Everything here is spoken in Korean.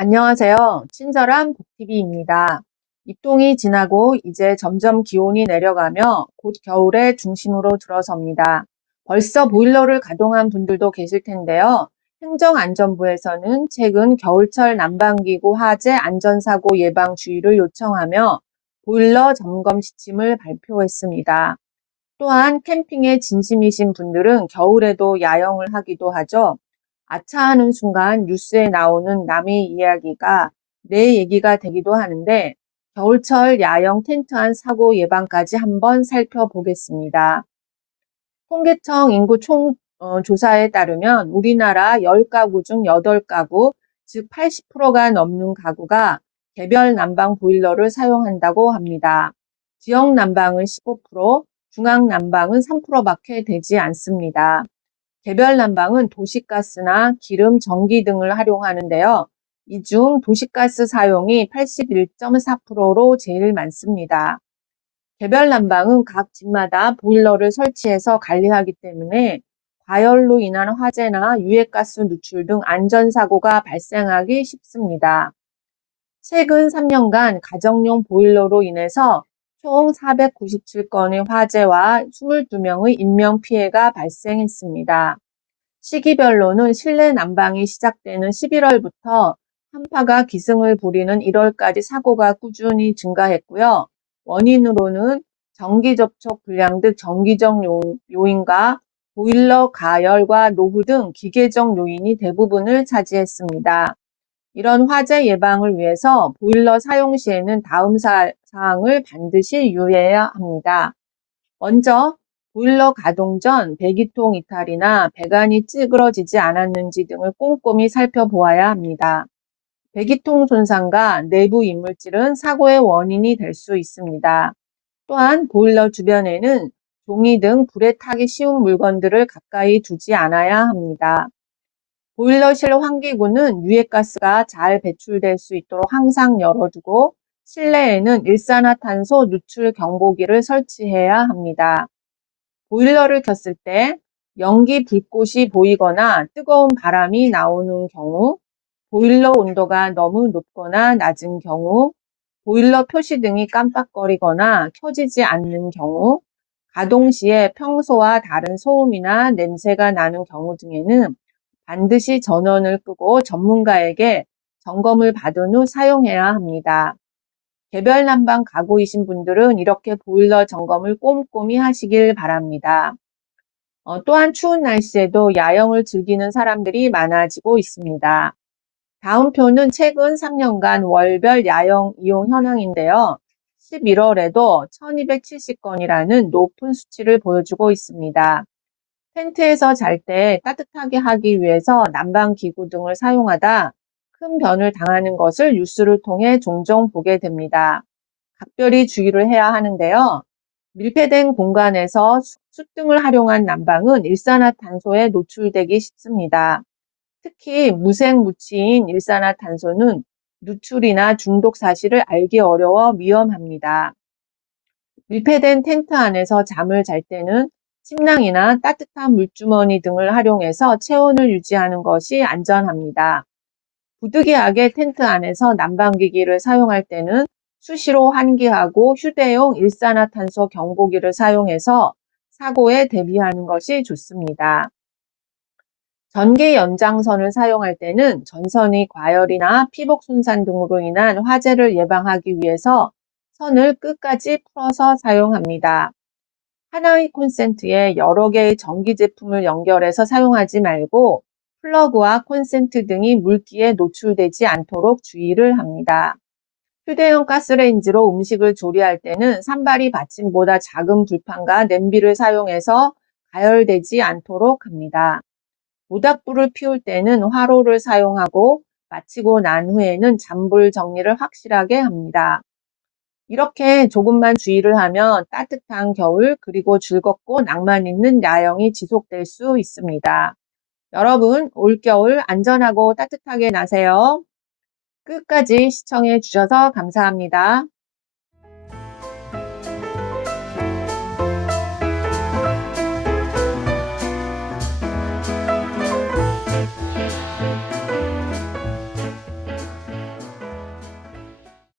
안녕하세요. 친절한 복TV입니다. 입동이 지나고 이제 점점 기온이 내려가며 곧 겨울의 중심으로 들어섭니다. 벌써 보일러를 가동한 분들도 계실 텐데요. 행정안전부에서는 최근 겨울철 난방기구 화재 안전사고 예방 주의를 요청하며 보일러 점검 지침을 발표했습니다. 또한 캠핑에 진심이신 분들은 겨울에도 야영을 하기도 하죠. 아차하는 순간 뉴스에 나오는 남의 이야기가 내 얘기가 되기도 하는데 겨울철 야영 텐트 안 사고 예방까지 한번 살펴보겠습니다. 통계청 인구 조사에 따르면 우리나라 10가구 중 8가구, 즉 80%가 넘는 가구가 개별 난방 보일러를 사용한다고 합니다. 지역 난방은 15%, 중앙 난방은 3%밖에 되지 않습니다. 개별 난방은 도시가스나 기름, 전기 등을 활용하는데요. 이 중 도시가스 사용이 81.4%로 제일 많습니다. 개별 난방은 각 집마다 보일러를 설치해서 관리하기 때문에 과열로 인한 화재나 유해가스 누출 등 안전사고가 발생하기 쉽습니다. 최근 3년간 가정용 보일러로 인해서 총 497건의 화재와 22명의 인명피해가 발생했습니다. 시기별로는 실내 난방이 시작되는 11월부터 한파가 기승을 부리는 1월까지 사고가 꾸준히 증가했고요. 원인으로는 전기 접촉 불량 등 정기적 요인과 보일러 가열과 노후 등 기계적 요인이 대부분을 차지했습니다. 이런 화재 예방을 위해서 보일러 사용 시에는 다음 사항을 반드시 유의해야 합니다. 먼저 보일러 가동 전 배기통 이탈이나 배관이 찌그러지지 않았는지 등을 꼼꼼히 살펴보아야 합니다. 배기통 손상과 내부 이물질은 사고의 원인이 될 수 있습니다. 또한 보일러 주변에는 종이 등 불에 타기 쉬운 물건들을 가까이 두지 않아야 합니다. 보일러실 환기구는 유해가스가 잘 배출될 수 있도록 항상 열어두고 실내에는 일산화탄소 누출 경보기를 설치해야 합니다. 보일러를 켰을 때 연기 불꽃이 보이거나 뜨거운 바람이 나오는 경우, 보일러 온도가 너무 높거나 낮은 경우, 보일러 표시 등이 깜빡거리거나 켜지지 않는 경우, 가동 시에 평소와 다른 소음이나 냄새가 나는 경우 등에는 반드시 전원을 끄고 전문가에게 점검을 받은 후 사용해야 합니다. 개별 난방 가구이신 분들은 이렇게 보일러 점검을 꼼꼼히 하시길 바랍니다. 또한 추운 날씨에도 야영을 즐기는 사람들이 많아지고 있습니다. 다음 표는 최근 3년간 월별 야영 이용 현황인데요. 11월에도 1270건이라는 높은 수치를 보여주고 있습니다. 텐트에서 잘 때 따뜻하게 하기 위해서 난방기구 등을 사용하다 큰 변을 당하는 것을 뉴스를 통해 종종 보게 됩니다. 각별히 주의를 해야 하는데요. 밀폐된 공간에서 숯등을 활용한 난방은 일산화탄소에 노출되기 쉽습니다. 특히 무색무취인 일산화탄소는 누출이나 중독 사실을 알기 어려워 위험합니다. 밀폐된 텐트 안에서 잠을 잘 때는 침낭이나 따뜻한 물주머니 등을 활용해서 체온을 유지하는 것이 안전합니다. 부득이하게 텐트 안에서 난방기기를 사용할 때는 수시로 환기하고 휴대용 일산화탄소 경보기를 사용해서 사고에 대비하는 것이 좋습니다. 전기 연장선을 사용할 때는 전선의 과열이나 피복 손상 등으로 인한 화재를 예방하기 위해서 선을 끝까지 풀어서 사용합니다. 하나의 콘센트에 여러 개의 전기 제품을 연결해서 사용하지 말고 플러그와 콘센트 등이 물기에 노출되지 않도록 주의를 합니다. 휴대용 가스레인지로 음식을 조리할 때는 산발이 받침보다 작은 불판과 냄비를 사용해서 가열되지 않도록 합니다. 모닥불을 피울 때는 화로를 사용하고 마치고 난 후에는 잔불 정리를 확실하게 합니다. 이렇게 조금만 주의를 하면 따뜻한 겨울 그리고 즐겁고 낭만 있는 야영이 지속될 수 있습니다. 여러분, 올겨울 안전하고 따뜻하게 나세요. 끝까지 시청해 주셔서 감사합니다.